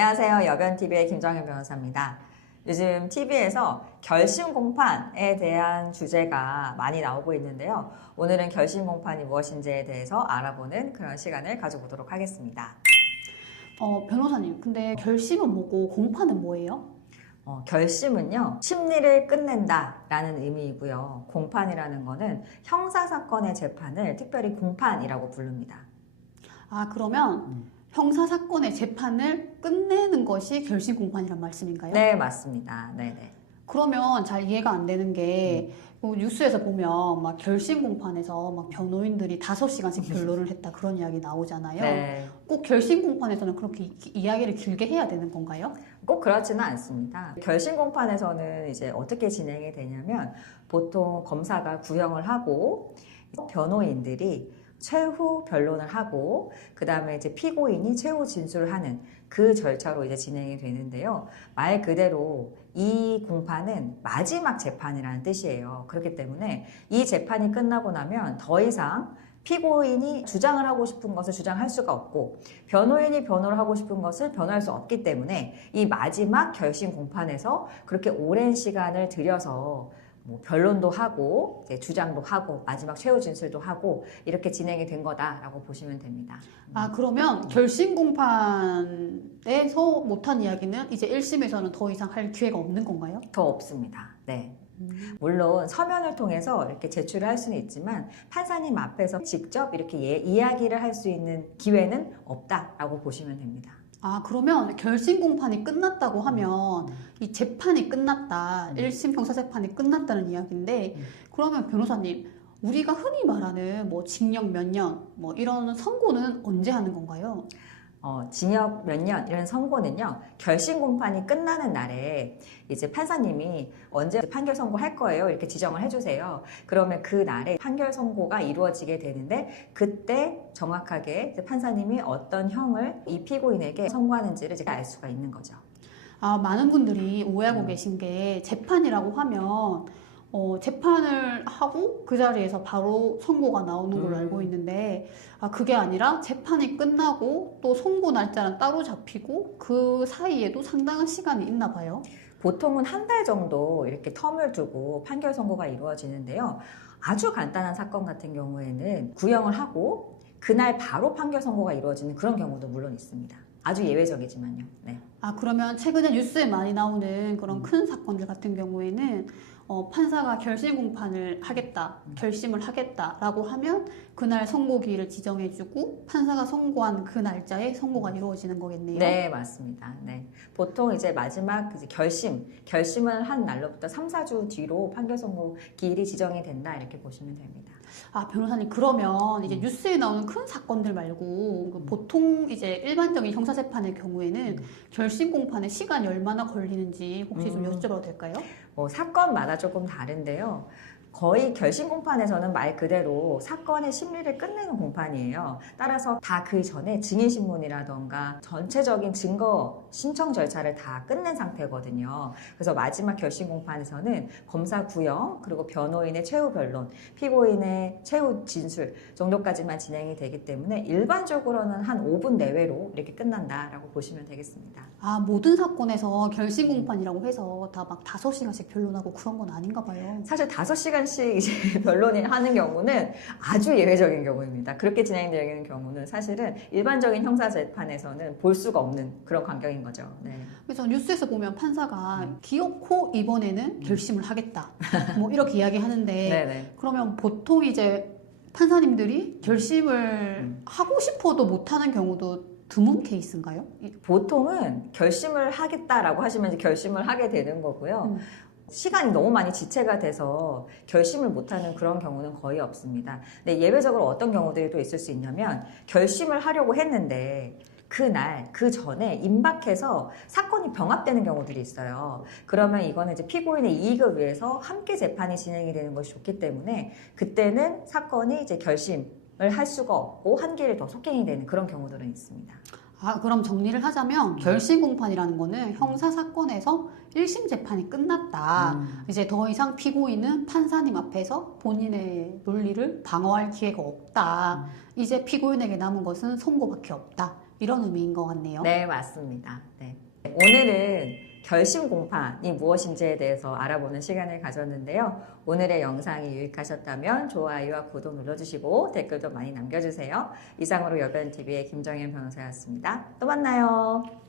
안녕하세요. 여변TV의 김정현 변호사입니다. 요즘 TV에서 결심 공판에 대한 주제가 많이 나오고 있는데요. 오늘은 결심 공판이 무엇인지에 대해서 알아보는 그런 시간을 가져보도록 하겠습니다. 변호사님, 근데 결심은 뭐고 공판은 뭐예요? 결심은요, 심리를 끝낸다라는 의미이고요. 공판이라는 거는 형사사건의 재판을 특별히 공판이라고 부릅니다. 그러면 형사사건의 재판을 끝내는 것이 결심 공판이란 말씀인가요? 네, 맞습니다. 네네. 그러면 잘 이해가 안 되는 게 뉴스에서 보면 막 결심 공판에서 막 변호인들이 5시간씩 변론을 했다 그런 이야기 나오잖아요. 네. 꼭 결심 공판에서는 그렇게 이야기를 길게 해야 되는 건가요? 꼭 그렇지는 않습니다. 결심 공판에서는 이제 어떻게 진행이 되냐면 보통 검사가 구형을 하고 변호인들이 최후 변론을 하고 그 다음에 이제 피고인이 최후 진술을 하는 그 절차로 이제 진행이 되는데요. 말 그대로 이 공판은 마지막 재판이라는 뜻이에요. 그렇기 때문에 이 재판이 끝나고 나면 더 이상 피고인이 주장을 하고 싶은 것을 주장할 수가 없고 변호인이 변호를 하고 싶은 것을 변호할 수 없기 때문에 이 마지막 결심 공판에서 그렇게 오랜 시간을 들여서 변론도 하고 주장도 하고 마지막 최후 진술도 하고 이렇게 진행이 된 거다라고 보시면 됩니다. 그러면 결심 공판에서 못한 이야기는 이제 1심에서는 더 이상 할 기회가 없는 건가요? 더 없습니다. 네. 물론 서면을 통해서 이렇게 제출을 할 수는 있지만 판사님 앞에서 직접 이렇게 이야기를 할 수 있는 기회는 없다라고 보시면 됩니다. 그러면 결심 공판이 끝났다고 하면 이 재판이 끝났다, 1심 형사재판이 끝났다는 이야기인데 그러면 변호사님, 우리가 흔히 말하는 뭐 징역 몇 년, 뭐 이런 선고는 언제 하는 건가요? 징역 몇 년 이런 선고는요, 결심 공판이 끝나는 날에 이제 판사님이 언제 판결 선고할 거예요 이렇게 지정을 해주세요. 그러면 그 날에 판결 선고가 이루어지게 되는데 그때 정확하게 판사님이 어떤 형을 이 피고인에게 선고하는지를 제가 알 수가 있는 거죠. 많은 분들이 오해하고 계신 게 재판이라고 하면 재판을 하고 그 자리에서 바로 선고가 나오는 걸로 알고 있는데 그게 아니라 재판이 끝나고 또 선고 날짜는 따로 잡히고 그 사이에도 상당한 시간이 있나 봐요. 보통은 한 달 정도 이렇게 텀을 두고 판결 선고가 이루어지는데요. 아주 간단한 사건 같은 경우에는 구형을 하고 그날 바로 판결 선고가 이루어지는 그런 경우도 물론 있습니다. 아주 예외적이지만요. 네. 그러면 최근에 뉴스에 많이 나오는 그런 큰 사건들 같은 경우에는 판사가 결심 공판을 하겠다, 결심을 하겠다라고 하면 그날 선고기일을 지정해주고 판사가 선고한 그 날짜에 선고가 이루어지는 거겠네요. 네, 맞습니다. 네. 보통 이제 마지막 이제 결심을 한 날로부터 3, 4주 뒤로 판결 선고 기일이 지정이 된다 이렇게 보시면 됩니다. 변호사님, 그러면 이제 뉴스에 나오는 큰 사건들 말고 보통 이제 일반적인 형사재판의 경우에는 결심 공판에 시간이 얼마나 걸리는지 혹시 좀 여쭤봐도 될까요? 사건마다 조금 다른데요. 거의 결심 공판에서는 말 그대로 사건의 심리를 끝내는 공판이에요. 따라서 다 그 전에 증인신문이라던가 전체적인 증거 신청 절차를 다 끝낸 상태거든요. 그래서 마지막 결심 공판에서는 검사 구형, 그리고 변호인의 최후 변론, 피고인의 최후 진술 정도까지만 진행이 되기 때문에 일반적으로는 한 5분 내외로 이렇게 끝난다라고 보시면 되겠습니다. 모든 사건에서 결심 공판이라고 해서 다 막 5시간씩 변론하고 그런 건 아닌가 봐요. 사실 5시간씩 이제 변론을 하는 경우는 아주 예외적인 경우입니다. 그렇게 진행되는 경우는 사실은 일반적인 형사재판에서는 볼 수가 없는 그런 광경인 거죠. 네. 그래서 뉴스에서 보면 판사가 기어코 이번에는 결심을 하겠다, 뭐 이렇게 이야기하는데 네네. 그러면 보통 이제 판사님들이 결심을 하고 싶어도 못하는 경우도 드문 케이스인가요? 보통은 결심을 하겠다라고 하시면 이제 결심을 하게 되는 거고요. 시간이 너무 많이 지체가 돼서 결심을 못하는 그런 경우는 거의 없습니다. 근데 예외적으로 어떤 경우들이 또 있을 수 있냐면 결심을 하려고 했는데 그날, 그 전에 임박해서 사건이 병합되는 경우들이 있어요. 그러면 이거는 이제 피고인의 이익을 위해서 함께 재판이 진행이 되는 것이 좋기 때문에 그때는 사건이 이제 결심을 할 수가 없고 한 길을 더 속행이 되는 그런 경우들은 있습니다. 그럼 정리를 하자면 결심 공판이라는 거는 형사 사건에서 1심 재판이 끝났다. 이제 더 이상 피고인은 판사님 앞에서 본인의 논리를 방어할 기회가 없다. 이제 피고인에게 남은 것은 선고밖에 없다. 이런 의미인 것 같네요. 네, 맞습니다. 네. 오늘은 결심 공판이 무엇인지에 대해서 알아보는 시간을 가졌는데요. 오늘의 영상이 유익하셨다면 좋아요와 구독 눌러주시고 댓글도 많이 남겨주세요. 이상으로 여변TV의 김정현 변호사였습니다. 또 만나요.